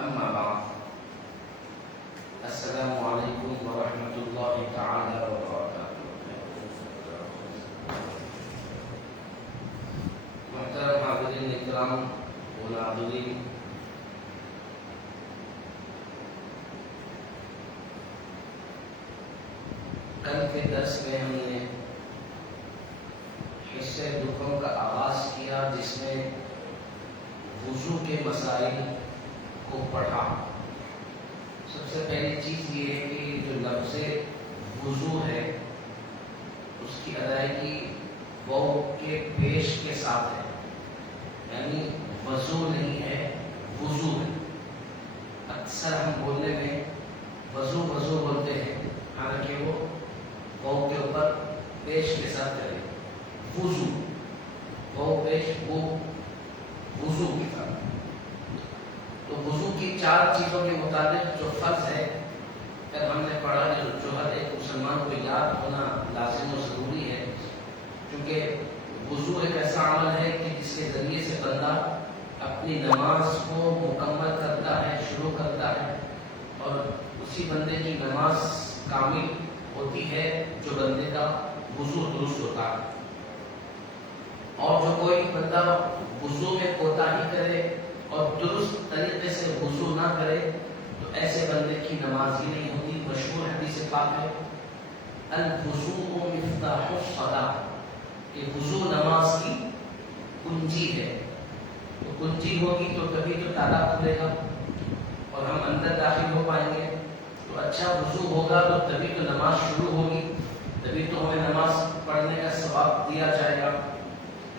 أما بعد السلام عليكم ورحمة الله تعالى وبركاته. محترم حاضرین اکرام و ناظرین، کل کے درس میں ہم نے حصے دکھوں کا آغاز کیا جس میں وضو کے مسائل کو پڑھا۔ سب سے پہلی چیز یہ ہے کہ جو لفظ وضو ہے اس کی ادائیگی واو کے پیش کے ساتھ ہے، یعنی وضو نہیں ہے، وضو ہے۔ اکثر ہم بولنے میں وضو وضو بولتے ہیں، حالانکہ وہ واو کے اوپر پیش کے ساتھ چلے، وضو، واو پیش وہ وضو کی طرح۔ تو وضو کی چار چیزوں کے مطابق جو فرض ہے، پھر ہم نے پڑھا جو ہر ایک مسلمان کو یاد ہونا لازم و ضروری ہے، کیونکہ وضو ایک ایسا عمل ہے کہ جس کے ذریعے سے بندہ اپنی نماز کو مکمل کرتا ہے، شروع کرتا ہے، اور اسی بندے کی نماز کامل ہوتی ہے جو بندے کا وضو درست ہوتا ہے۔ اور جو کوئی بندہ وضو میں کوتاہی کرے اور درست طریقے سے وضو نہ کرے تو ایسے بندے کی نماز ہی نہیں ہوتی۔ مشہور حدیث پاک ہے الوضوء مفتاح الصلاۃ، کہ وضو نماز کی کنجی ہے۔ تو کنجی ہوگی تو تبھی تو تالا کھلے گا اور ہم اندر داخل ہو پائیں گے۔ تو اچھا وضو ہوگا تو تبھی تو نماز شروع ہوگی، تبھی تو ہمیں نماز پڑھنے کا ثواب دیا جائے گا۔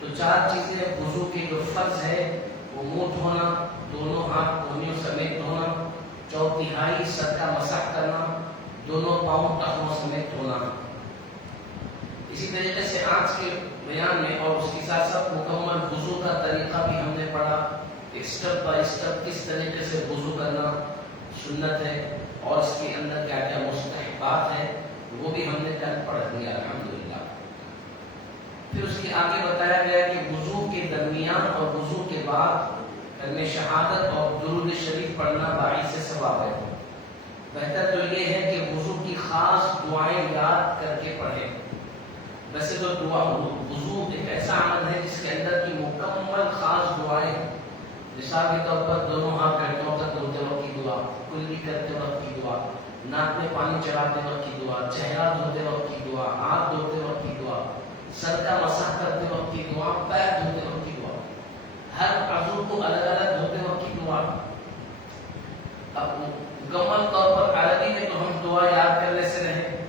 تو چار چیزیں وضو کے جو فرض ہے وہ منہ دھونا، دونوں ہاتھ کونیوں سمیت دھونا، چوتھائی سر کا مسح کرنا، دونوں پاؤں ٹخنوں سمیت دھونا۔ اسی طریقے سے آج کے بیان میں اور اس کے ساتھ ساتھ مکمل وضو کا طریقہ بھی ہم نے پڑھا، اسٹیپ بائی اسٹیپ کس طریقے سے وضو کرنا سنت ہے اور اس کے اندر کیا کیا مستحبات ہیں وہ بھی ہم نے کل پڑھ دیا الحمدللہ۔ پھر اس کے آگے بتایا گیا کہ وضو کے درمیان اور وضو کے بعد کلمہ شہادت اور درود شریف پڑھنا باعث ثواب ہے۔ بہتر تو یہ ہے کہ وضو کی خاص دعائیں یاد کر کے پڑھیں۔ ویسے تو وضو ایک ایسا عمل ہے جس کے اندر کی مکمل خاص دعائیں، مثال کے طور پر دونوں ہاتھ گھٹنوں تک دھوتے وقت کی دعا، کلی کرتے وقت کی دعا، ناک میں پانی چڑھاتے وقت کی دعا، چہرہ دھوتے وقت کی دعا، ہاتھ دھوتے وقت کی دعا، سر کا مسح کرتے وقت کی دعا، پیر دھوتے وقت کی دعا، ہر عضو کو الگ الگ دھوتے وقت کی دعا۔ اب مکمل طور پر عربی میں تو ہم دعا یاد کرنے سے رہے،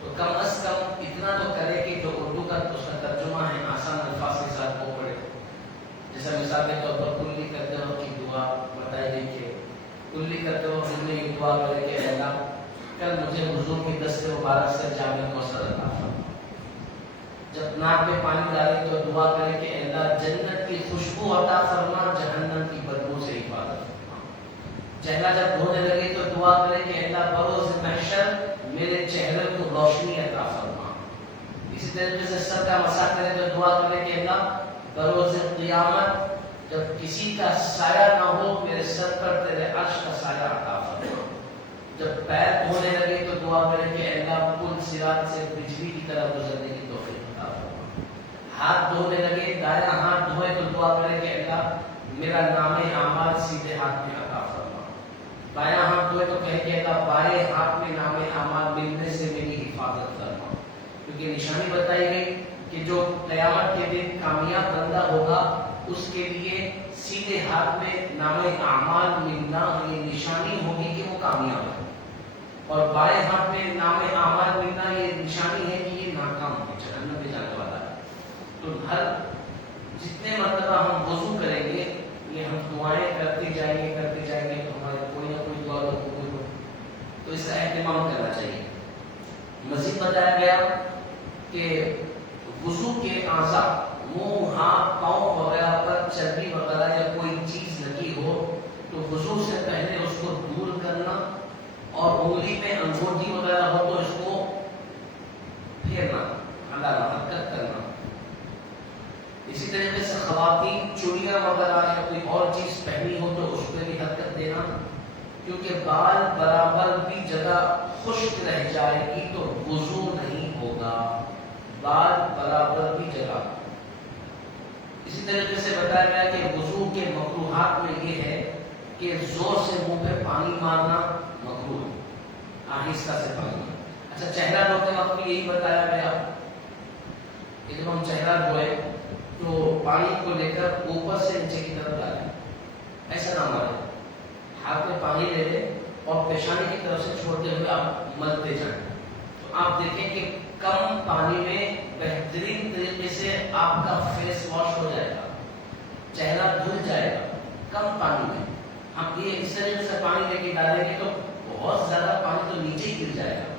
تو کم از کم اتنا تو کرے کہ جو اردو کا اس کا ترجمہ ہے آسان الفاظ کے ساتھ وہ پڑھے۔ جیسا مثال کے طور پر کلی کرتے وقت کی دعا بتائی دیکھیے، کلی کرتے وقت ہم نے یہ دعا کرے کہ اے اللہ کل مجھے وضو کی دست مبارک سے جامع کوثر عطا فرما۔ جب ناک میں پانی ڈالے تو دعا کرے کہ اے اللہ جنت کی خوشبو عطا فرما، جہنم کی بدبو سے حفاظت فرما۔ چہرہ جب دھونے لگے تو دعا کرے کہ اے اللہ بروز محشر میرے چہرے کو روشنی عطا فرما۔ اسی طریقے سے سر کا مسح کرے تو دعا کرے کہ اے اللہ بروز قیامت جب کسی کا سایہ نہ ہو میرے سر پر تیرے عرش کا سایہ عطا فرما۔ جب پیر دھونے لگے تو دعا کرے کہ اے اللہ پل صراط سے بجلی کی طرح گزرنے کی توفیق عطا فرما۔ ہاتھ دھونے لگے، دایاں ہاتھ دھوئے تو دعا کرے کہ اے اللہ میرا نام اعمال سیدھے ہاتھ میں عطا فرما۔ بایاں ہاتھ دھوئے تو کہے کہ اے اللہ بائیں ہاتھ میں نام اعمال ملنے سے میری حفاظت فرما، کیونکہ نشانی بتائی گئی کہ جو قیامت کے دن کامیاب بندہ ہوگا اس کے لیے سیدھے ہاتھ میں نام اعمال ملنا یہ نشانی ہوگی کہ وہ کامیاب ہے، اور بائیں ہاتھ میں نام اعمال ملنا یہ نشانی ہے کہ یہ ناکام ہے، جہنم میں جانے والا ہے۔ تو ہر جتنے مرتبہ ہم وضو کریں گے یہ ہم دعائیں کرتے جائیں گے تو ہمارے کوئی نہ کوئی دعا قبول ہو، تو اس کا اہتمام کرنا چاہیے۔ مزید بتایا گیا کہ وضو کے اعضاء منہ، ہاتھ، پاؤں وغیرہ پر چربی وغیرہ یا کوئی چیز لگی ہو تو وضو سے پہلے اس کو دور کرنا، اور انگلی میں انگوٹھی وغیرہ ہو تو اس کو پھیرنا، ہلانا، حرکت کرنا۔ اسی طریقے سے خواتین چوڑیاں وغیرہ یا کوئی اور چیز پہنی ہو تو اس پہ بھی حرکت دینا۔ کیونکہ بال برابر بھی جگہ خشک رہ جائے گی تو وضو نہیں ہوگا. بال برابر بھی جگہ. اسی طریقے سے بتایا گیا کہ وضو کے مکروہات میں یہ ہے کہ زور سے منہ پہ پانی مارنا مکروہ ہے، آہستہ سے پانی. اچھا، چہرہ دھوتے وقت بھی یہی بتایا گیا کہ جب ہم چہرہ دھوئے تو پانی کو لے کر اوپر سے نیچے کی طرف ڈالیں، ایسا نہ مارے. ہاتھ میں پانی لے لیں اور پیشانی کی طرف سے چھوڑتے ہوئے آپ ملتے جائیں. تو آپ دیکھیں کہ کم پانی میں بہترین طریقے سے آپ کا فیس واش ہو جائے گا، چہرہ دھل جائے گا کم پانی میں. ہم یہ اس طریقے سے پانی لے کے ڈالیں گے تو بہت زیادہ پانی تو نیچے گر جائے گا،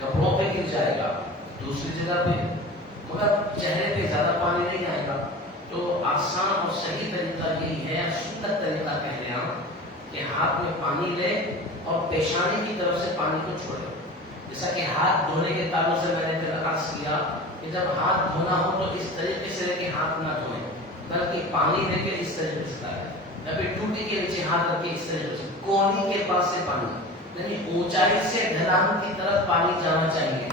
کپڑوں پہ گر جائے گا، دوسری جگہ پہ، مگر چہرے پہ زیادہ پانی نہیں آئے گا. تو آسان اور صحیح طریقہ یہی ہے، سنت طریقہ کہتے ہیں ہم، کہ ہاتھ میں پانی لے اور پیشانی کی طرف سے پانی کو چھوڑے. جیسا کہ ہاتھ دھونے کے تعلق سے میں نے پھر عرض کیا کہ جب ہاتھ دھونا ہو تو اس طریقے سے لے کے ہاتھ نہ دھوئیں، بلکہ پانی لے کے اس طریقے سے ڈالیں، یا پھر ٹوٹی کے نیچے ہاتھ رکھ کے اس طریقے سے کونی کے پاس سے پانی، یعنی اونچائی سے ڈھلان کی طرف پانی جانا چاہیے.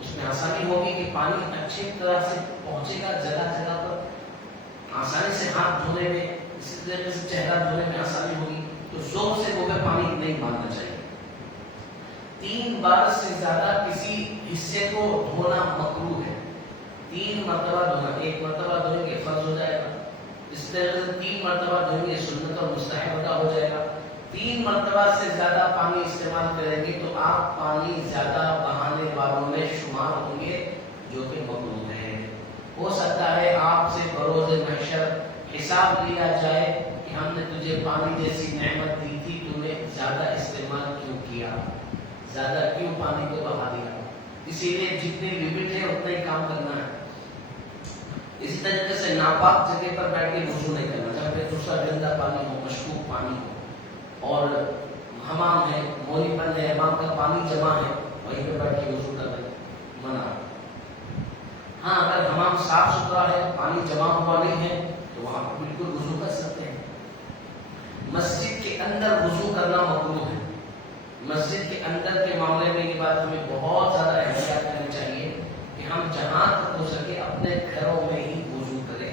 اس میں آسانی ہوگی کہ پانی اچھی طرح سے پہنچے گا جگہ جگہ پر، آسانی سے ہاتھ دھونے میں، اسی طریقے سے چہرہ دھونے میں آسانی ہوگی. تو زور سے منہ پہ پانی نہیں مارنا چاہیے. 3 بار سے زیادہ کسی حصے کو دھونا مکروہ ہے. 3 مرتبہ دھونا، 1 مرتبہ دھوئیں گے فرض ہو جائے گا، اس طرح سے 3 مرتبہ دھوئیں گے سنت اور مستحب ہو جائے گا. 3 مرتبہ سے زیادہ پانی استعمال کریں گے تو آپ پانی زیادہ بہانے والوں میں شمار ہوں گے، جو کہ مکروہ ہے. ہو سکتا ہے آپ سے بروز محشر حساب لیا جائے کہ ہم نے تجھے پانی جیسی نعمت دی تھی، تو نے زیادہ استعمال کیوں کیا، زیادہ کیوں پانی کو بہا دیا. اسی لیے جتنی لمٹ ہے اتنا ہی کام کرنا ہے. اسی طریقے سے ناپاک جگہ پر بیٹھ کے وضو نہیں کرنا، جہاں پہ دوسرا گندا پانی ہو، مشکوک پانی ہو، اور حمام ہے، مولی بند ہے، حمام کا پانی جمع ہے، وہیں پہ بیٹھ کے وضو کرنا منع. ہاں، اگر حمام صاف ستھرا ہے، پانی جمع ہوا نہیں ہے، تو وہاں پر بالکل وضو کر سکتے ہیں. مسجد کے اندر وضو کرنا مکروہ ہے. مسجد کے اندر کے معاملے میں یہ بات ہمیں بہت زیادہ احتیاط کرنی چاہیے کہ ہم جہاں تک ہو سکے اپنے گھروں میں ہی وضو کریں.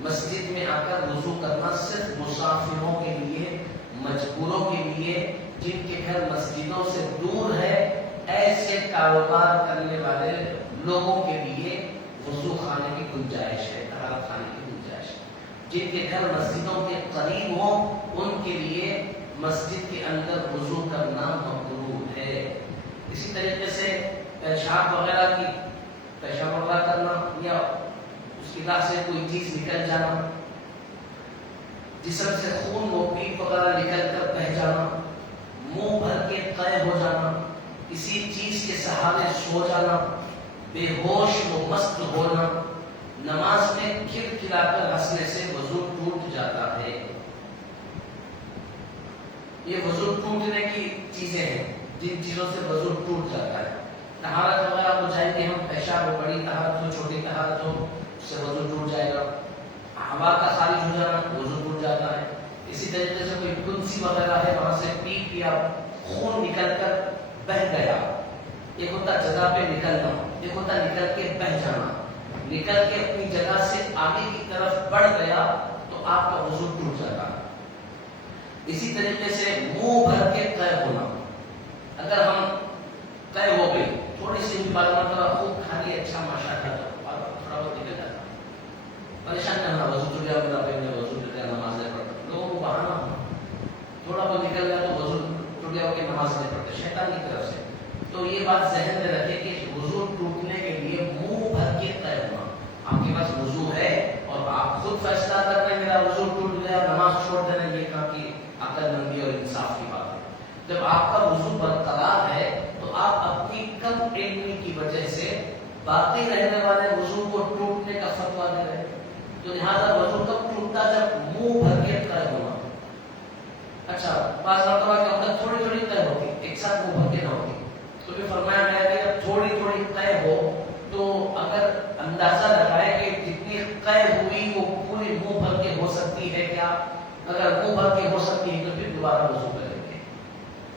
مسجد میں آ کر وضو کرنا صرف مسافروں کے لیے، مجبوروں کے لیے، جن کے گھر مسجدوں سے دور ہے، ایسے کاروبار کرنے والے لوگوں کے لیے وضو خانے کی گنجائش ہے، طہارت خانے کی گنجائش ہے. جن کے گھر مسجدوں کے قریب ہوں ان کے لیے مسجد کے اندر وضو کرنا مکروہ ہے. اسی طریقے سے پیشاب وغیرہ کرنا یا اس کی راہ سے کوئی چیز نکل جانا، جسم سے خون و پیپ وغیرہ نکل کر بہ جانا، منہ بھر کے قے ہو جانا، کسی چیز کے سہارے سو جانا، بے ہوش و مست ہونا، نماز میں کھلکھلا کر ہنسنے سے وضو ٹوٹ جاتا ہے. یہ وضو ٹوٹنے کی چیزیں ہیں جن چیزوں سے وضو ٹوٹ جاتا ہے. طہارت وغیرہ ہو جائے گی، ہم پیشاب ہو، بڑی طہارت ہو، چھوٹی طہارت ہو، اس سے وضو ٹوٹ جائے گا. ہوا کا خارج ہو جانا، وضو ٹوٹ جاتا ہے. اسی طریقے سے کوئی کنسی وغیرہ ہے، وہاں سے پیپ یا خون نکل کر بہ گیا. ایک ہوتا جگہ پہ نکلنا، ایک ہوتا نکل کے بہ جانا. نکل کے اپنی جگہ سے آگے کی طرف بڑھ گیا تو آپ کا وضو ٹوٹ جاتا ہے. اسی طریقے سے منہ بھر کے قے ہونا، اگر ہم قے ہو گئی، تھوڑی سی بھی بات مرتبہ خوب کھا لی، اچھا ماشاء اللہ، تھوڑا بہت نکل جاتا، پریشان نہ ہونا، وضو ٹوٹ گیا، میرا پہلے وضو ٹوٹ گیا، نماز نہیں پڑھتا. لوگوں کو بہانا ہونا، تھوڑا بہت نکل گیا تو وضو ٹوٹ گیا کہ نماز نہیں پڑھتے، شیطان کی طرف سے. تو یہ بات ذہن میں رکھے کہ وضو ٹوٹنے کے لیے منہ بھر کے قے ہونا. آپ کے پاس وضو ہے اور آپ خود فیصلہ کرتے ہیں میرا وضو ٹوٹ گیا، نماز چھوڑ دینا، یہ کہاں کی عقل مندی اور انصاف کی بات ہے. جب آپ کا وضو برقرار ہے تو آپ اپنی کم علمی کی وجہ سے باقی رہنے والے وضو کو ٹوٹنے کا فتویٰ دے رہے ہیں. تو لہٰذا وضو کب ٹوٹتا جب منہ بھر کے قے ہونا. اچھا، بعض مرتبہ کیا ہوتا ہے تھوڑی تھوڑی قے ہوتی، ایک ساتھ منہ بھر کے نہ ہوتی. تو بھی فرمایا گیا کہ جب تھوڑی تھوڑی قے ہو تو اگر اندازہ لگائے کہ جتنی قے ہوئی وہ پوری منہ بھر کے ہو سکتی ہے کیا، اگر منہ بھر کے ہو سکتی ہے تو پھر دوبارہ وضو کریں گے.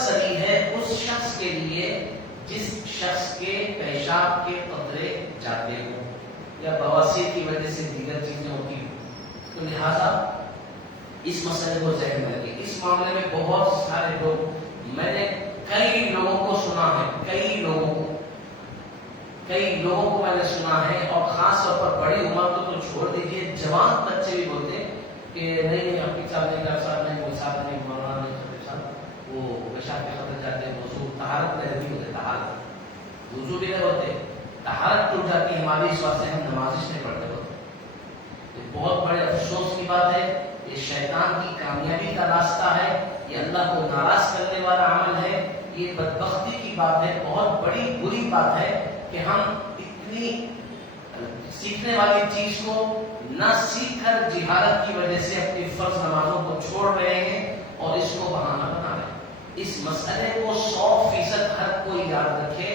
صحیح ہے اس شخص کے لیے جس شخص کے پیشاب کے قطرے جاتے ہوں یا بواسیر کی وجہ سے دیگر چیزیں ہوتی ہیں. تو لہذا اس مسئلے کو ذہن میں رکھیں. اس معاملے میں بہت سارے لوگ، میں نے کئی لوگوں کو سنا ہے، کئی لوگوں کو میں نے سنا ہے، اور خاص طور پر بڑی عمر کو تو چھوڑ دیجیے، جوان بچے بھی بولتے ہیں کہ نہیں آپ کی صاحب نہیں کر صاحب نہیں وہ صاحب نہیں مولانا نہیں خطیب صاحب وہ پیشاب کے خطرے جاتے ہیں، وضو طہارت میں نہیں ہوتے، طہارت وضو بھی نہیں ہوتے، طہارت ٹوٹ جاتی ہے ہماری، اس واسطے ہم نماز نہیں پڑھتے ہوتے. یہ بہت بڑے افسوس کی بات ہے، یہ شیطان کی کامیابی کا راستہ ہے، یہ اللہ کو ناراض کرنے والا عمل ہے، یہ بدبختی کی بات ہے، بہت بڑی بری بات ہے کہ ہم اتنی سیکھنے والی چیز کو نہ سیکھ کر جہالت کی وجہ سے اپنی فرض نمازوں کو چھوڑ رہے ہیں اور اس کو بہانہ بنا رہے ہیں. اس مسئلے کو 100% ہر کوئی یاد رکھے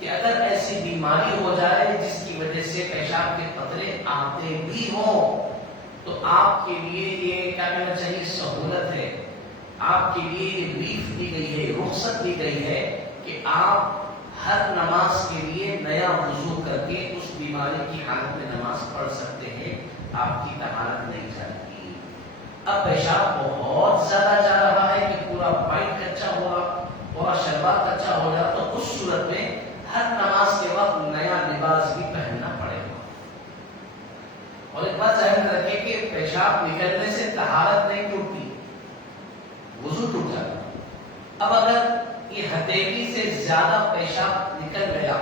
کہ اگر ایسی بیماری ہو جائے جس کی وجہ سے پیشاب کے قطرے آتے بھی ہوں تو آپ کے لیے یہ کیا کہنا چاہیے، سہولت ہے، آپ کے لیے یہ ریلیف دی گئی ہے، رخصت دی گئی ہے کہ آپ ہر نماز کے لیے نیا وضو کر کے اس بیماری کی حالت میں نماز پڑھ سکتے ہیں، آپ کی طہارت نہیں جاتی. اب پیشاب بہت زیادہ جا رہا ہے کہ پورا پائپ کچا ہوا، پورا شلوار کچا ہو جائے، تو اس صورت میں ہر نماز کے وقت نیا لباس بھی پہننا پڑے گا. اور ایک بات ذہن میں رکھیں کہ پیشاب نکلنے سے طہارت نہیں ٹوٹتی، وضو ٹوٹ جاتا. اب اگر یہ ہتھیلی سے زیادہ پیشاب نکل گیا،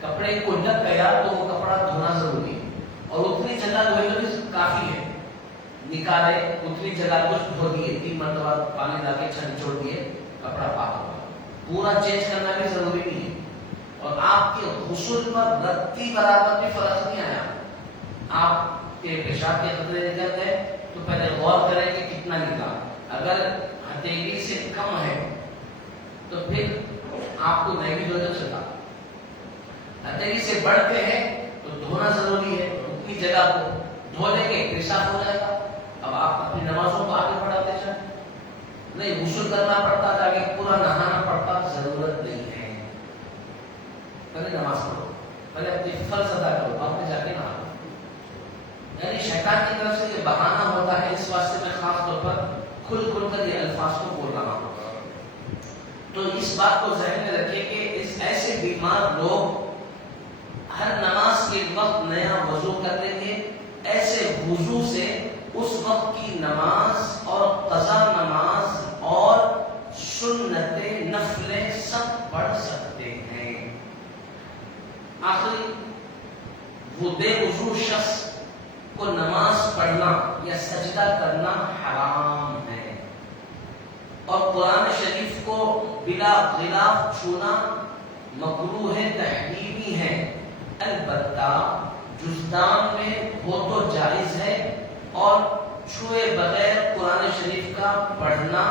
کپڑے کو لگ گیا، تو وہ کپڑا دھونا ضروری ہے، اور اتنی جگہ دھوئے تو بھی کافی ہے، نکالے اتنی جگہ کچھ دھو دیے، 3 مرتبہ پانی لا کے چھوڑ دیے، کپڑا پاک ہو گیا. پورا چینج کرنا بھی ضروری نہیں ہے. اور آپ کے غسل پر رتی برابر بھی فرق نہیں آیا. آپ کے پیشاب کے قطرے نکل گئے تو پہلے غور کریں کہ کتنا نکلا. اگر ہتھیلی سے کم ہے تو پھر آپ کو نہیں بھی دھونا چاہیے. ہتھیلی سے بڑھتے ہیں تو دھونا ضروری ہے، اتنی جگہ کو دھو لیں گے پھر صاف ہو جائے گا. اب آپ اپنی نمازوں کو آگے بڑھاتے چلیں، نہیں غسل کرنا پڑتا تاکہ پورا نہانا پڑتا، ضرورت نہیں ہے. پہلے نماز پڑھو، پہلے اپنی فرض ادا کرو، بعد میں جا کے نہا. یعنی شیطان کی طرف سے یہ بہانہ ہوتا ہے، اس واسطے میں خاص طور پر کھل کر یہ الفاظ کو بول رہا ہوں. تو اس بات کو ذہن میں رکھیں کہ اس ایسے بیمار لوگ ہر نماز کے وقت نیا وضو کر لیں گے، ایسے وضو سے اس وقت کی نماز اور قضا نماز اور سنتیں نفلیں سب پڑھ سکتے ہیں. آخری وہ بے وضو شخص کو نماز پڑھنا یا سجدہ کرنا حرام ہے، اور قرآن شریف کو بلا غلاف چھونا مکروہ ہے، تحریمی ہے. البتہ جزدان میں وہ تو جائز ہے، اور چھوئے بغیر قرآن شریف کا پڑھنا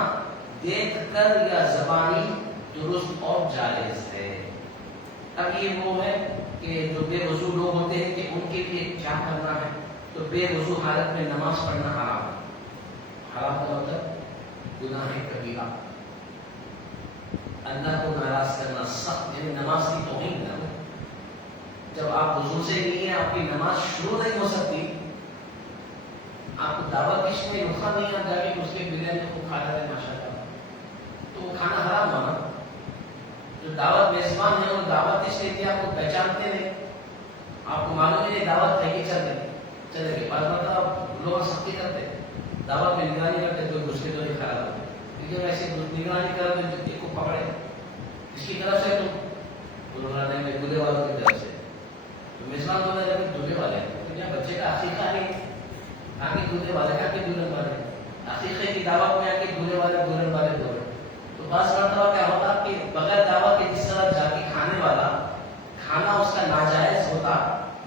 دیکھ کر یا زبانی درست اور جائز ہے. اب یہ وہ ہے کہ جو بے وضو لوگ ہوتے ہیں کہ ان کے لیے کیا کرنا ہے. تو بے وضو حالت میں نماز پڑھنا حرام ہے. حرام کا مطلب گناہ کبیرہ، اللہ کو ناراض کرنا، سخت، یعنی نماز کی توہین کرنا. جب آپ وضو سے نہیں ہیں، آپ کی نماز شروع نہیں ہو سکتی. آپ کو دعوت کس میں رخا نہیں آتا کہ اس کے بریانی کو کھا رہے ہیں ماشاءاللہ، تو وہ کھانا حرام ہونا. جو دعوت میزبان ہے وہ دعوت اس لیے کہ آپ کو پہچانتے نہیں، آپ کو معلوم ہے یہ دعوت ہے کہ چلے گی. بعض مطلب لوگ سختی کرتے، دعوت میں نگرانی کرتے تو گھس کے تو نہیں خراب ہوتے، لیکن ویسے نگرانی کرتے تو ایک کو پکڑے اس کی طرف سے، تو دولے والوں کی طرف سے، تو میزبان تو میرے دولے والے ہیں. بچے کا عقیقہ ہے، آگے دولے والے آگے دولن والے، عقیقے کی دعوت میں آگے دولے والے دولن والے دولے. تو بعض مرتبہ کیا ہوتا کہ بغیر دعوت کے جس طرح جا کے کھانے والا کھانا اس کا ناجائز ہوتا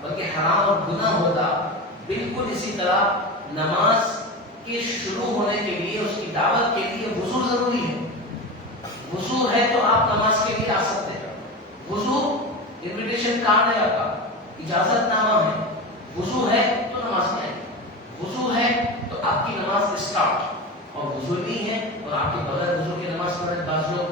بلکہ حرام اور گناہ ہوتا، بالکل اسی طرح نماز کے شروع ہونے کے لیے، اس کی دعوت کے لیے وضو ضروری ہے. وضو ہے تو آپ نماز کے لیے آ سکتے ہیں. وضو انویٹیشن کارڈ ہے، آپ کا اجازت نامہ ہے. وضو ہے تو نماز میں آئے، وضو ہے تو آپ کی نماز اسٹارٹ. اور وضو نہیں ہے اور آپ کے بغیر وضو کی نماز پڑھے، بعض لوگ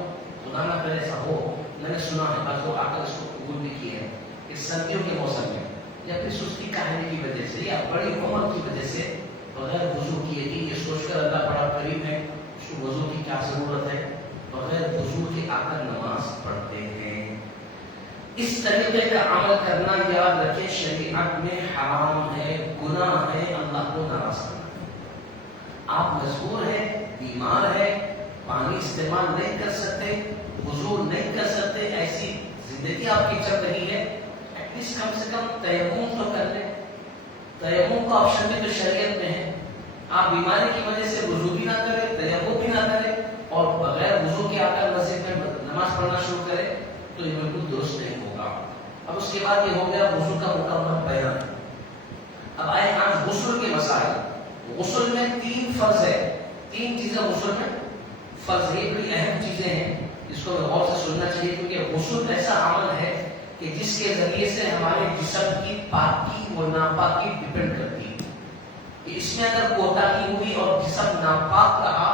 سنا ہے، بعض لوگ آ کر اس کو قبول بھی کیے ہیں کہ سردیوں کے موسم میں یا پھر سستی کہانی کی وجہ سے یا بڑی عمر کی وجہ سے بغیر وضو کیے کہ یہ سوچ کر اللہ بڑا قریب ہے، اس کو وضو کی کیا ضرورت ہے، بغیر وضو کے آ کر نماز پڑھتے ہیں۔ اس طریقے کا عمل کرنا یاد رکھے شریعت میں حرام ہے، گناہ ہے، اللہ کو ناراض کرنا۔ آپ مجبور ہیں، بیمار ہے، پانی استعمال نہیں کر سکتے، وضو نہیں کر سکتے، ایسی زندگی آپ کی چل رہی ہے، ایٹ لیسٹ کم سے کم تیمم تو کر لیں۔ تیمم کا آپشن بھی تو شریعت میں ہے۔ آپ بیماری کی وجہ سے وضو بھی نہ کریں، تیمم بھی نہ کریں اور بغیر وضو کے آ کر مسجد میں نماز پڑھنا شروع کریں تو یہ بالکل درست نہیں ہوگا۔ اب اس کے بعد یہ ہو گیا وضو کا مکمل بیان۔ اب آئے آج غسل کے مسائل۔ غسل میں 3 فرض ہے، 3 چیزیں غسل میں فرض ہے، بڑی اہم چیزیں ہیں جس کو غور سے سننا چاہیے، کیونکہ غسل ایسا عمل ہے کہ جس کے ذریعے سے ہمارے جسم کی پاکی و ناپاکی ڈپینڈ کرتی ہے۔ کہ اس میں اگر کوتاہی ہوئی اور جسم ناپاک رہا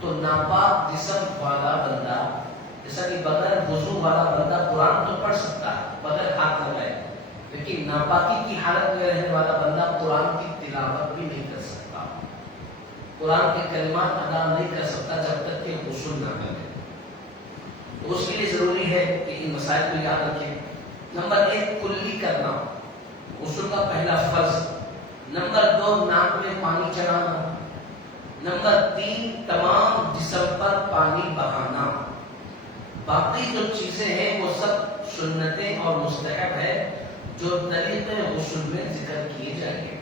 تو ناپاک جسم والا بندہ، جیسا کہ بغیر وضو والا بندہ قرآن تو پڑھ سکتا ہے بغیر ہاتھ لگائے، لیکن ناپاکی کی حالت میں رہنے والا بندہ قرآن کی تلاوت بھی نہیں کر سکتا، قرآن کے کلمات ادا نہیں کر سکتا جب تک کہ غسل نہ کرے۔ تو اس کے لیے ضروری ہے کہ ان مسائل کو یاد رکھیں۔ نمبر 1 کلی کرنا، غسل کا پہلا فرض۔ نمبر 2 ناک میں پانی چڑھانا۔ نمبر 3 تمام جسم پر پانی بہانا۔ باقی جو چیزیں ہیں وہ سب سنتیں اور مستحب ہے جو طریقے غسل میں ذکر کیے جائیں گے۔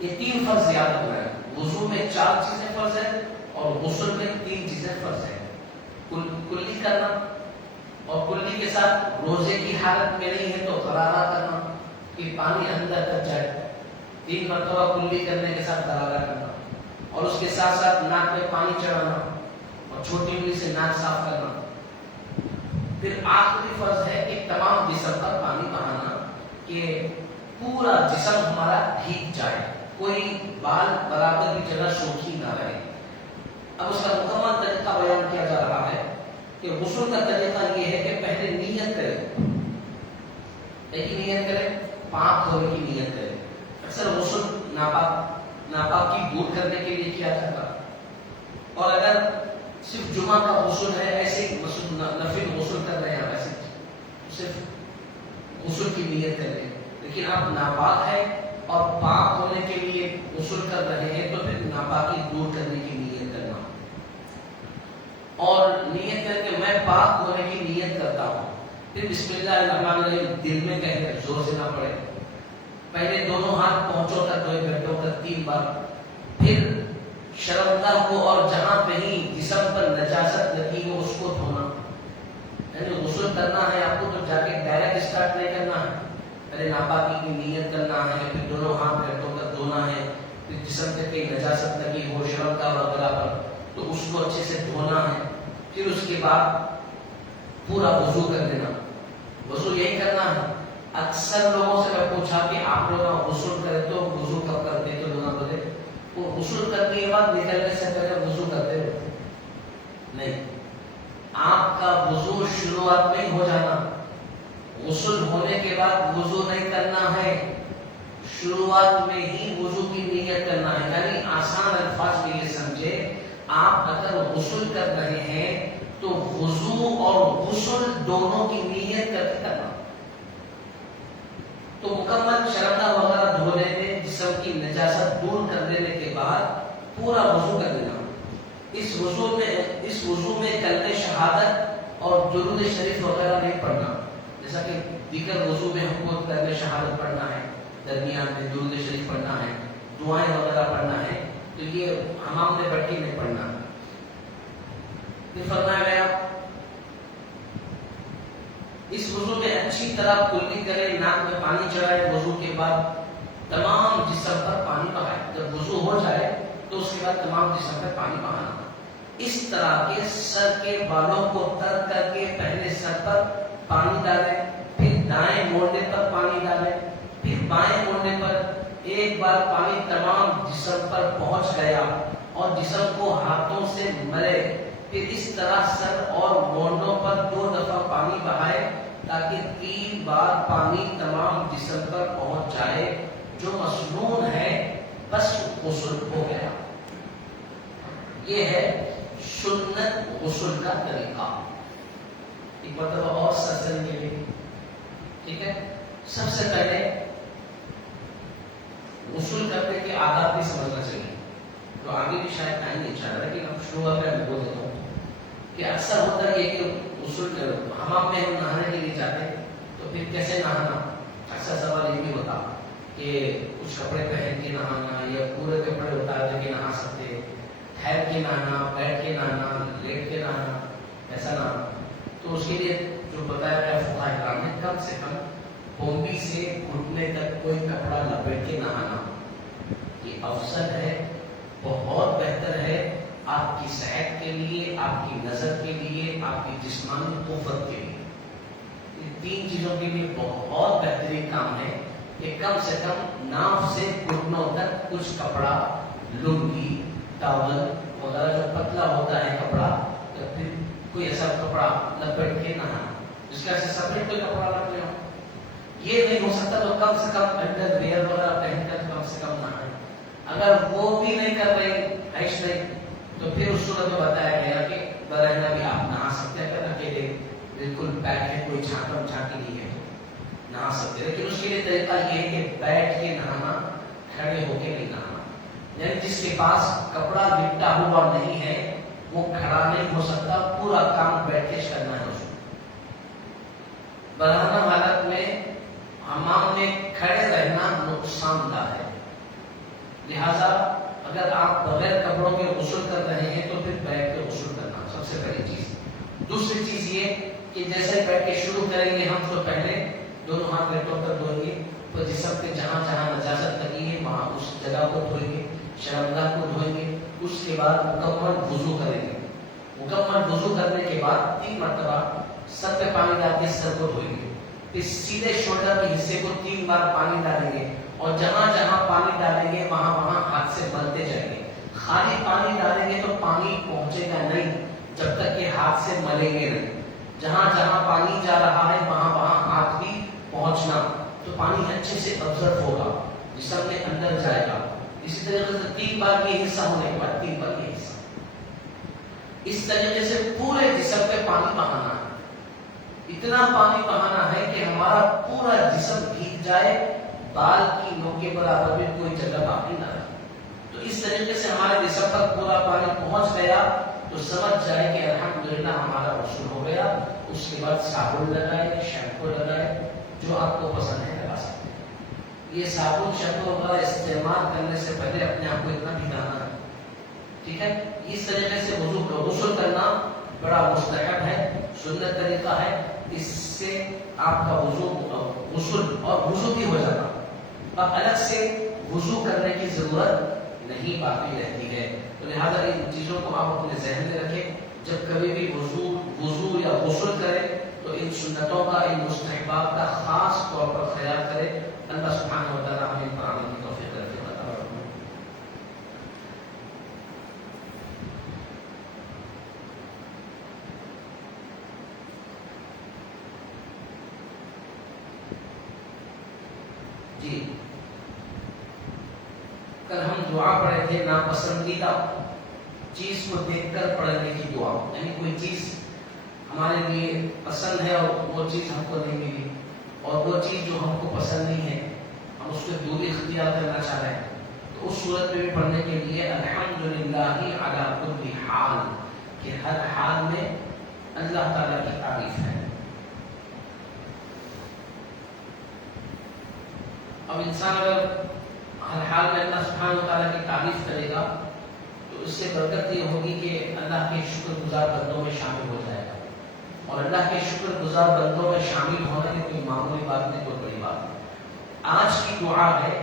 یہ 3 فرض یاد رکھنا ہے۔ وضو میں 4 چیزیں فرض ہیں اور غسل میں 3 چیزیں فرض ہیں۔ کلی کرنا، اور کلی کے ساتھ روزے کی حالت میں نہیں ہے تو غرارہ کرنا کہ پانی اندر تک جائے، 3 مرتبہ کلی کرنے کے ساتھ غرارہ کرنا، اور اس کے ساتھ ساتھ ناک میں پانی چڑھانا اور چھوٹی انگلی سے ناک صاف کرنا۔ پھر آخری فرض ہے کہ تمام جسم پر پانی بہانا کہ پورا جسم ہمارا بھیگ جائے، کوئی بال برابر کی جگہ سوکھی نہ رہے۔ اب اس کا مکمل طریقہ بیان کیا جا رہا ہے کہ غسل کا طریقہ یہ ہے کہ پہلے نیت کریں، ایک نیت کریں، پاک ہونے کی نیت کریں۔ اکثر غسل ناپاکی دور کرنے کے لیے کیا جاتا، اور اگر صرف جمعہ کا غسل ہے، ایسے نفل غسل کر رہے ہیں، ایسے صرف غسل کی نیت کر رہے ہیں، لیکن آپ ناپاک ہے اور پاک ہونے کے لیے غسل کر رہے ہیں تو پھر ناپاکی دور کرنے کی نیت کرنا، اور نیت کر کے میں پاک ہونے کی نیت کرتا ہوں، پھر بسم اللہ الرحمن الرحیم دل میں کہنے، زور سے نہ پڑے، پہلے دونوں ہاتھ پہنچو تک 2 گھنٹوں تک 3 بار، پھر شرمگاہ کو اور جہاں کہیں جسم پر نجاست لگی ہو اس کو دھونا، یعنی غسل کرنا ہے آپ کو تو جا کے ڈائریکٹ اسٹارٹ نہیں کرنا ہے، پہلے ناپاکی کی نیت کرنا ہے، پھر دونوں ہاتھ گھنٹوں تک دھونا ہے، پھر جسم پہ کہیں نجاست لگی ہو شرمگاہ وغیرہ پر تو اس کو اچھے سے دھونا ہے، پھر اس کے بعد پورا وضو کر دینا۔ وضو یہی کرنا ہے۔ اکثر لوگوں سے میں پوچھا کہ آپ لوگ غسل کرے تو وضو کب کرتے، تو لوگ بولے وہ غسل کرنے کے بعد نکلنے سے پہلے وضو کرتے ہوتے نہیں۔ آپ کا وضو شروعات میں ہو جانا، غسل ہونے کے بعد وضو نہیں کرنا ہے، شروعات میں ہی وضو کی نیت کرنا ہے۔ یعنی آسان الفاظ میں یہ سمجھے، آپ اگر غسل کر رہے ہیں تو وضو اور غسل دونوں کی نیت کر کے کرنا، تو مکمل شرمگاہ وغیرہ دھو لینے، جسم کی نجاست دور کر دینے کے بعد پورا وضو کر دینا۔ اس وضو میں کلمہ شہادت اور درود شریف وغیرہ نہیں پڑھنا، جیسا کہ دیگر وضو میں ہم کو کلمہ شہادت پڑھنا ہے، درمیان میں درود شریف پڑھنا ہے، دعائیں وغیرہ پڑھنا ہے، تو یہ حمام میں بیٹھ کے نہیں پڑھنا۔ پھر فرمایا گیا اس وضو میں اچھی طرح کلی کرے، ناک میں پانی چڑھائے، وضو کے بعد تمام جسم پر پانی بہائے۔ جب وضو ہو جائے تو اس کے بعد تمام جسم پر پانی بہانا۔ اس طرح کے سر کے بالوں کو ترک کر کے پہلے سر پر پانی ڈالیں، پھر دائیں موڑنے پر پانی ڈالیں، پھر بائیں موڑنے پر ایک بار پانی تمام جسم پر پہنچ گیا اور جسم کو ہاتھوں سے ملے، پھر اس طرح سر اور مونڈوں پر 2 دفعہ پانی بہائے تاکہ 3 بار پانی تمام جسم پر پہنچ جائے. جو مسنون ہے بس غسل ہو گیا. یہ ہے سنت غسل کا طریقہ. ایک مرتبہ اور سرسری کے لیے ٹھیک ہے. سب سے پہلے غسل کرنے کے آداب بھی سمجھنا چاہیے. تو آگے بھی شاید ٹائم نہیں چاہ رہا لیکن اب شروعات میں بول دیتا ہوں کہ اکثر ہوتا ہے کہ غسل حمام میں ہم نہانے کے لیے جاتے ہیں تو پھر کیسے نہانا. اکثر سوال یہ بھی ہوتا کہ کچھ کپڑے پہن کے نہانا یا پورے کپڑے اتار کے نہا سکتے, ٹھہر کے نہانا, بیٹھ کے نہانا, لیٹ کے نہانا, ایسا نہانا. تو اس کے لیے جو بتایا گیا فقہاء کرام نے کم سے کم پونڈی سے گھٹنے تک کوئی کپڑا لپیٹ کے نہانا یہ افضل ہے, بہت بہتر ہے آپ کی صحت کے لیے, آپ کی نظر کے لیے, آپ کی جسمانی قوت کے لیے. ان 3 چیزوں کے لیے بہت بہترین کام ہے کہ کم سے کم ناف سے گھٹنوں تک کچھ کپڑا, لنگی, ٹاول وغیرہ جو پتلا ہوتا ہے کپڑا, یا پھر کوئی ایسا کپڑا لپیٹ کے نہانا جس کا ایسے سپریٹ کوئی کپڑا رکھ لے. یہ نہیں ہو سکتا تو کم سے کم انڈر ویئر وغیرہ پہن کر کم سے کم نہائیں. اگر وہ بھی نہیں کر رہے حیش نہیں تو پھر اس صورت میں بتایا گیا کہ برہنہ بھی آپ نہا سکتے ہیں. اگر اکیلے بالکل بیٹھ کے کوئی چھانکم چھانکی نہیں ہے تو نہا سکتے ہیں. لیکن اس کے لیے طریقہ یہ ہے کہ بیٹھ کے نہانا, کھڑے ہو کے نہیں نہانا. یعنی جس کے پاس کپڑا لپٹا ہوا نہیں ہے وہ کھڑا نہیں ہو سکتا, پورا کام بیٹھ کے کرنا ہے. اس کو برہنہ حالت میں حمام میں کھڑے رہنا نقصان دہ ہے. لہذا اگر آپ بغیر کپڑوں کے غسل کر رہے ہیں تو پھر بیٹھ کے غسل کرنا سب سے پہلی چیز. دوسری چیز یہ کہ جیسے بیٹھ کے شروع کریں گے ہم تو پہلے دونوں ہاتھ پیٹوں پر دھوئیں گے, تو جسم پہ جہاں جہاں نجاست لگی ہے وہاں اس جگہ کو دھوئیں گے, شرمگاہ کو دھوئیں گے. اس کے بعد مکمل وضو کریں گے. مکمل وضو کرنے کے بعد 3 مرتبہ سر پہ پانی ڈال کے سر کو دھوئیں گے. پھر سیدھے شولڈر کے حصے کو 3 بار پانی ڈالیں گے اور جہاں جہاں پانی ڈالیں گے وہاں وہاں ہاتھ سے ملتے جائیں گے. خالی پانی ڈالیں گے تو پانی پہنچے گا نہیں جب تک کہ ہاتھ سے ملیں گے نہیں. جہاں جہاں پانی جا رہا ہے وہاں وہاں ہاتھ بھی پہنچنا, تو پانی اچھے سے ابزرو ہوگا, جسم میں اندر جائے گا. اسی طریقے سے 3 بار یہ حصہ ہونے کے بعد 3 بار یہ حصہ. اس طریقے سے پورے جسم پہ پانی بہانا ہے. اتنا پانی بہانا ہے کہ ہمارا پورا جسم بھیگ جائے, بال کی نوک کے برابر بھی کوئی جگہ باقی نہ رہے. تو اس طریقے سے ہمارے جسم پر پورا پانی پہنچ گیا تو سمجھ جائے کہ الحمدللہ ہمارا غسل ہو گیا. اس کے بعد صابن لگائے, شیمپو لگائے, جو آپ کو پسند ہے لگا سکتے ہیں. یہ صابن شیمپو وغیرہ استعمال کرنے سے پہلے اپنے آپ کو اتنا بھگانا ہے, ٹھیک ہے. اس طریقے سے غسل کرنا بڑا مستحب ہے, سنت طریقہ ہے. اس سے آپ کا غسل اور وضو بھی ہو جاتا. اب الگ سے وضو کرنے کی ضرورت نہیں باقی رہتی ہے. تو لہٰذا ان چیزوں کو آپ اپنے ذہن میں رکھیں. جب کبھی بھی وضو یا غسل کریں تو ان سنتوں کا, ان مستحبات کا خاص طور پر خیال کریں. اللہ سبحانہ و تعالیٰ ہمیں پر عمل کی توفیق رکھے. جی, کل ہم دعا پڑھے تھے ناپسندیدہ چیز کو دیکھ کر پڑھنے کی دعا. یعنی کوئی چیز ہمارے لیے پسند ہے اور وہ چیز ہم کو نہیں ملی, اور وہ چیز جو ہم کو پسند نہیں ہے ہم اس سے دوری اختیار کرنا چاہ رہے ہیں, تو اس صورت میں بھی پڑھنے کے لیے الحمدللہ علی کل حال, کہ ہر حال میں اللہ تعالیٰ کی تعریف ہے. اب انسان اگر ہر حال میں اللہ سبحانہ و تعالیٰ کی تعریف کرے گا تو اس سے برکت یہ ہوگی کہ اللہ کے شکر گزار بندوں میں شامل ہو جائے گا. اور اللہ کے شکر گزار بندوں میں شامل ہونا یہ کوئی معمولی بات نہیں, کوئی بڑی بات نہیں. آج کی دعا ہے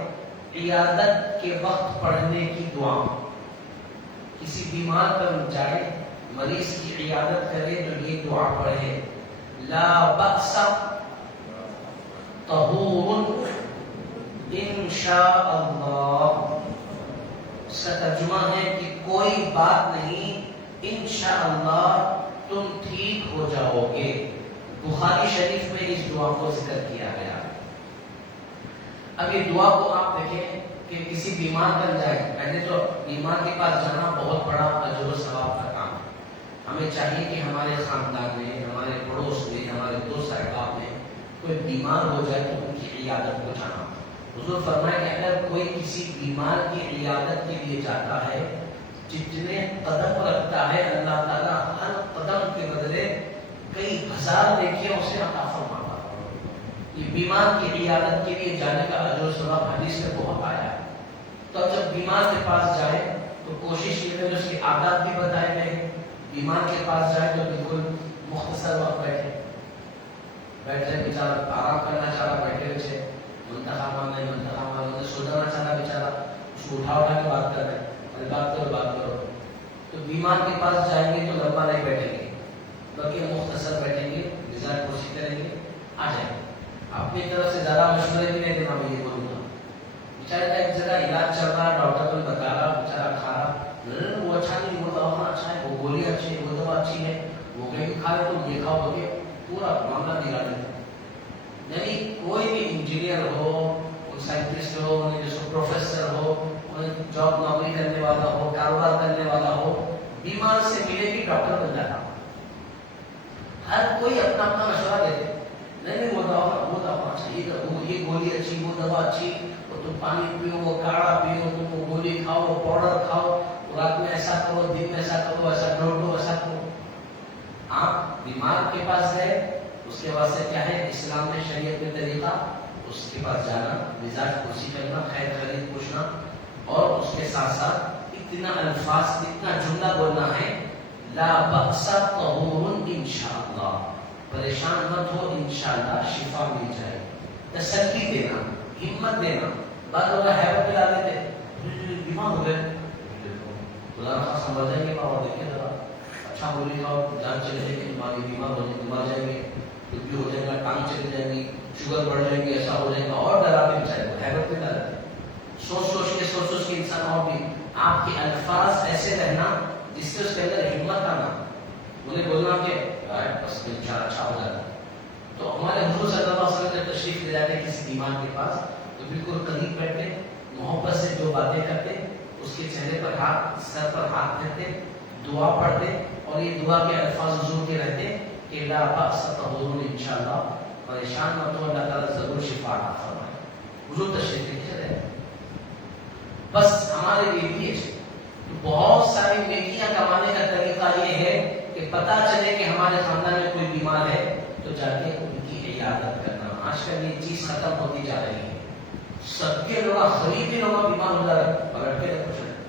عیادت کے وقت پڑھنے کی دعا. کسی بیمار پر جائے, مریض کی عیادت کرے تو یہ دعا پڑھے, لا بأس طہور انشاءاللہ. اس کا ترجمہ ہے کہ کوئی بات نہیں, انشاءاللہ تم ٹھیک ہو جاؤ گے. بخاری شریف میں اس دعا کو ذکر کیا گیا. اب یہ دعا کو آپ دیکھیں کہ کسی بیمار بن جائے، پہلے تو بیمار کے پاس جانا بہت بڑا اجر و ثواب کا کام ہے. ہمیں چاہیے کہ ہمارے خاندان میں، ہمارے پڑوس میں، ہمارے دوست احباب میں کوئی بیمار ہو جائے تو ان کی عیادت کو جانا. حضور فرمائے کہ اگر کوئی کسی بیمار کی عیادت کے لیے جاتا ہے، جتنے قدم رکھتا ہے اللہ تعالیٰ ہر قدم کے بدلے کئی ہزار نیکیاں اسے عطا فرماتا ہے. یہ بیمار کی عیادت کے لیے جانے کا اجر و ثواب حدیث میں بہت آیا ہے. تو اب جب بیمار کے پاس جائے تو کوشش یہ کرے، اس کے عادات بھی بتائے گئے. بیمار کے پاس جائے تو بالکل مختصر وقت بیٹھے بیچارہ آرام کرنا چاہ رہا، بیٹھے بچے منتخب ماننے سوچنا چاہ رہا بیچارہ، اس کو اٹھا کے بات کر رہے ہیں، بات کرو. تو بیمار کے پاس جائیں گے تو لمبا نہیں بیٹھیں گے، بلکہ مختصر بیٹھیں گے، مزاج پرسی کریں گے، آ جائیں گے. اپنی طرف سے زیادہ مشورے بھی نہیں دینا. میں یہ بولوں گا بیچارے کا ایک جگہ علاج چل رہا ہے، ڈاکٹر کو بتا رہا، بیچارہ کھا رہا، وہ اچھا نہیں، وہ دوا اچھا ہے، وہ گولی اچھی ہے، وہ دوا اچھی ہے، وہ کہیں کھا رہے تو یہ کھاؤ ہو کے پورا معاملہ بگاڑ دیتا. یعنی کوئی بھی انجینئر ہو، سائنٹسٹ ہو، پروفیسر ہو، جاب نوکری کرنے والا ہو، کاروبار کرنے والا ہو، بیمار سے ملے گی ڈاکٹر بن جاتا. ہر کوئی اپنا اپنا مشورہ دیتے. نہیں وہ دوا اچھا، یہ گولی اچھی، وہ دوا اچھی، وہ تم پانی پیو، وہ کاڑھا پیو، تم وہ گولی کھاؤ، وہ پاؤڈر کھاؤ، رات میں ایسا کرو، دن میں ایسا کرو، ایسا ڈھونڈو، ایسا کرو. آپ بیمار کے پاس گئے، اس کے بعد سے کیا ہے اسلام میں شریعت میں طریقہ، اس کے پاس جانا، مزاج پرسی کرنا، خیر خرید پوچھنا، اور اس کے ساتھ ساتھ اتنا الفاظ، اتنا جملہ بولنا ہے، لا بأس طہور انشاءاللہ، پریشان مت ہو، انشاءاللہ شفا مل جائے. تسلی دینا، ہمت دینا. بعض لوگ حیرت میں لا دیتے، بیمار ہو گئے، خدا نخواستہ سمجھ جائیں گے، بابا دیکھیں ذرا اچھا بولی کھاؤ، جان چلے جائے گی تمہاری، بیمار ہو جائے گی، مر جائیں گے، کچھ بھی ہو جائے گا، ٹانگ چلی جائیں گی، شوگر بڑھ جائیں گی، ایسا ہو جائے گا، اور ڈرا کے بچائے گا. حیرت میں لا دیتے، سوچ کے انسان اور بھی. آپ کے الفاظ ایسے رہنا جس سے اس کے اندر ہمت آنا، انہیں بولنا کہ بس انشاءاللہ اچھا ہو جاتا. تو ہمارے حضور صلی اللہ علیہ وسلم جب تشریف لے جاتے کسی بیمار کے پاس تو بالکل قریب بیٹھتے، محبت سے جو باتیں کرتے، اس کے چہرے پر ہاتھ، سر پر ہاتھ پھیرتے، دعا پڑھتے، اور یہ دعا کے الفاظ حضور کے رہتے کہ لا بأس طہور انشاءاللہ، پریشان مت ہو، اللہ تعالیٰ ضرور شفا عطا فرمائے. حضور تشریف لے رہے. بس ہمارے لیے بھی بہت ساری نیکیاں کمانے کا طریقہ یہ ہے کہ پتہ چلے کہ ہمارے خاندان میں کوئی بیمار ہے تو جا کے ان کی عیادت کرنا. آج کل یہ چیز ختم ہوتی جا رہی ہے. سب کے لوگ، غریب لوگ بیمار ہو جا رہے ہیں، پکڑ کے کچھ نہیں،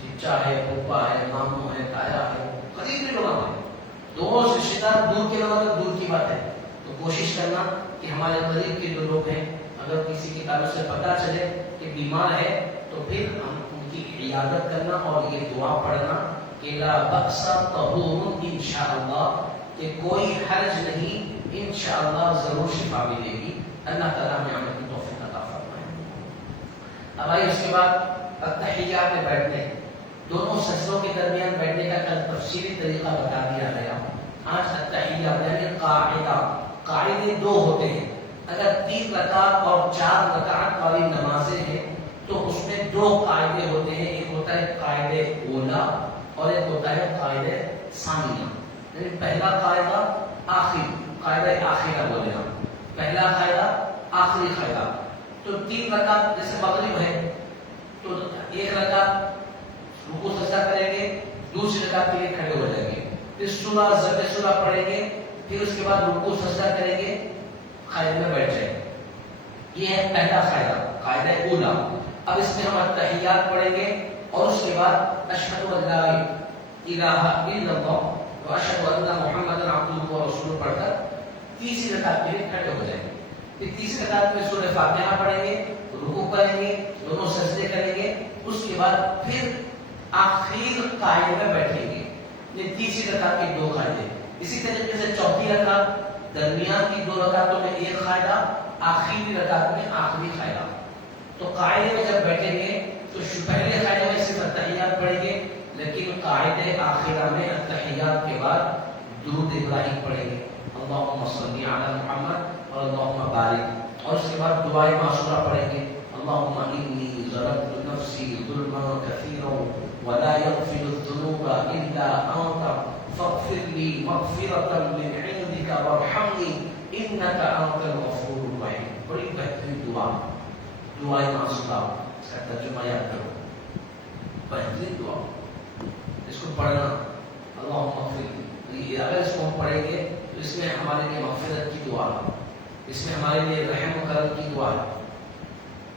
چچا ہے، پھوپھا ہے، ماموں ہے، تایا ہے، غریب لوگ ہیں، دوست رشتے دار دور کے لوگ دور کی بات ہے. تو کوشش کرنا کہ ہمارے قریب کے جو لوگ ہیں، اگر کسی کے تعلق سے پتہ چلے کہ بیمار ہے تو پھر ہم ان کی عیادت کرنا اور یہ دعا پڑھنا کہ لا بأس طہور انشاءاللہ، کہ کوئی حرج نہیں، انشاءاللہ ضرور شفا ملے گی. اللہ تعالیٰ ہمیں عمل کی توفیق عطا فرمائے. اب آئیے اس کے بعد التحیات میں بیٹھنے، دونوں سجدوں کے درمیان بیٹھنے کا کل تفصیلی طریقہ بتا دیا گیا. آج التحیات یعنی قاعدے دو ہوتے ہیں. اگر 3 رکعت اور 4 رکعت والی نمازیں ہیں تو اس میں 2 قاعدے ہوتے ہیں. ایک ہوتا ہے قاعدے اولا اور ایک ہوتا ہے قاعدے ثانیہ. یعنی پہلا قاعدہ قاعدہ آخرہ بولے ہم، پہلا قاعدہ آخری قاعدہ. تو 3 رکعت جیسے مغرب ہے تو 1 رکعت رکوع سجدہ کریں گے، دوسری رکعت کے لیے کھڑے ہو جائیں گے، پھر سورہ پڑھیں گے، پھر اس کے بعد رکوع سجدہ کریں گے، قاعدے میں بیٹھ جائیں گے. یہ ہے پہلا قاعدہ اولا. اب اس میں ہم التحیات پڑھیں گے اور اس کے بعد اشہد ان لا الہ الا اللہ و اشہد ان محمدا عبدہ و رسولہ پڑھ کر تیسری رکعت کے لیے کھڑے ہو جائیں گے. پھر تیسری رکعت میں سورہ فاتحہ پڑھیں گے، رکوع کریں گے، دونوں سجدے کریں گے، اس کے بعد پھر آخری قاعدے میں بیٹھیں گے. یہ تیسری رکعت کے 2 قاعدے. اسی طریقے سے چوتھی رکعت، درمیان کی 2 رکعتوں میں 1 قاعدہ، آخری رکعت میں آخری قاعدہ. تو قاعدے میں جب بیٹھیں گے تو پہلے قاعدے میں صرف التحیات پڑھیں گے، لیکن قاعدے آخرہ میں درود ابراہیم پڑھیں گے، اللہم صلی علی محمد اور اللہم بارک، اور اس کے بعد دعائے معصورہ پڑھیں گے، اللہم انی ظلمت نفسی ظلما کثیرا ولا یغفر الذنوب الا انت فاغفر لی مغفرۃ من عندک وارحمنی انک انت الغفور الرحیم۔ بڑی بہترین دعا، دعائے معصورہ، اس کا ترجمہ یاد کرو، بہترین دعا، اس کو پڑھنا، اللہم اغفر لی، اگر اس کو ہم پڑھیں گے تو اس میں ہمارے لیے مغفرت کی دعا ہے، اس میں ہمارے لیے رحم و کرم کی دعا ہے۔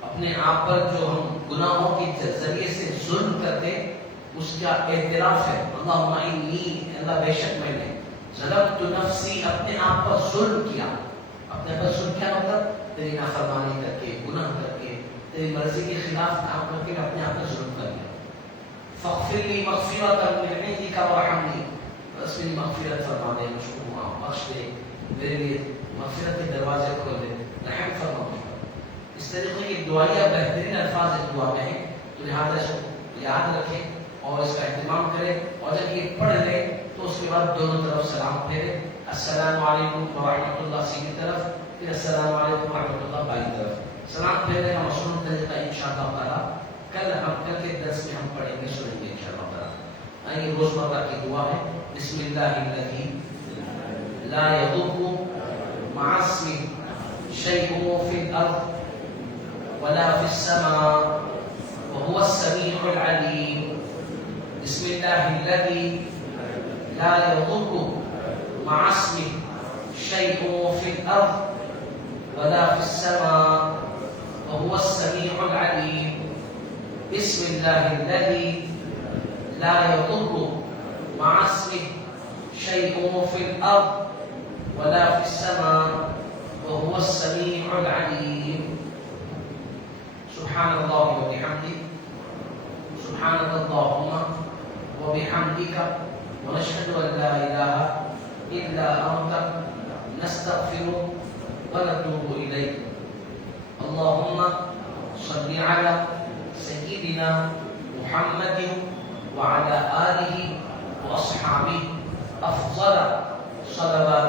اپنے آپ پر جو ہم گناہوں کے ذریعے سے ظلم کرتے اس کا اعتراف ہے، اللہم انی، اللہ بے شک میں نے ظلمت نفسی، اپنے آپ پر ظلم کیا، اپنے پر ظلم کیا مطلب تیری نافرمانی کر کے، گناہ کر کے، تیری مرضی کے خلاف کام کر کے اپنے آپ پر ظلم کر لیا، فاغفر لی مغفرۃ من عندک وارحمنی، بس میری مغفرت فرما دے، مجھ کو بخش دے، میرے لیے مغفرت کے دروازے کھول دے، رحم فرما مجھ پر۔ اس طریقے کی دعائیاں بہترین الفاظ اس دعا میں ہیں، تو لہٰذا اس کو یاد رکھیں اور اس کا اہتمام کریں، اور جب یہ پڑھ لیں تو اس کے بعد دونوں طرف سلام پھیریں، السلام علیکم ورحمۃ اللہ سیدھی طرف، پھر السلام علیکم ورحمۃ اللہ بائیں طرف۔ سلام پھیرنے کا مشہور طریقہ انشاءاللہ تعالیٰ کل کے درس میں ہم پڑھیں گے، سنیں گے انشاءاللہ تعالیٰ۔ آئیے روزمرہ کی دعا ہے، بسم اللہ الذی لا یضر مع اسمہ شیء فی الارض ولا فی السماء وهو السمیع العلیم، بسم اللہ الذی لا یضر مع اسمہ شیء فی الارض ولا فی السماء وهو السمیع العلیم، بسم اللہ الذی لا یضر مع اسمہ شیء فی الارض ولا فی السماء وهو السمیع العلیم۔ سبحان اللہ وبحمدہ، سبحانک اللہم وبحمدک ونشہد ان لا الہ الا انت نستغفرک ونتوب الیک۔ اللہم صل علی سیدنا محمد وعلى آلہ واصحابہ افضل صلوات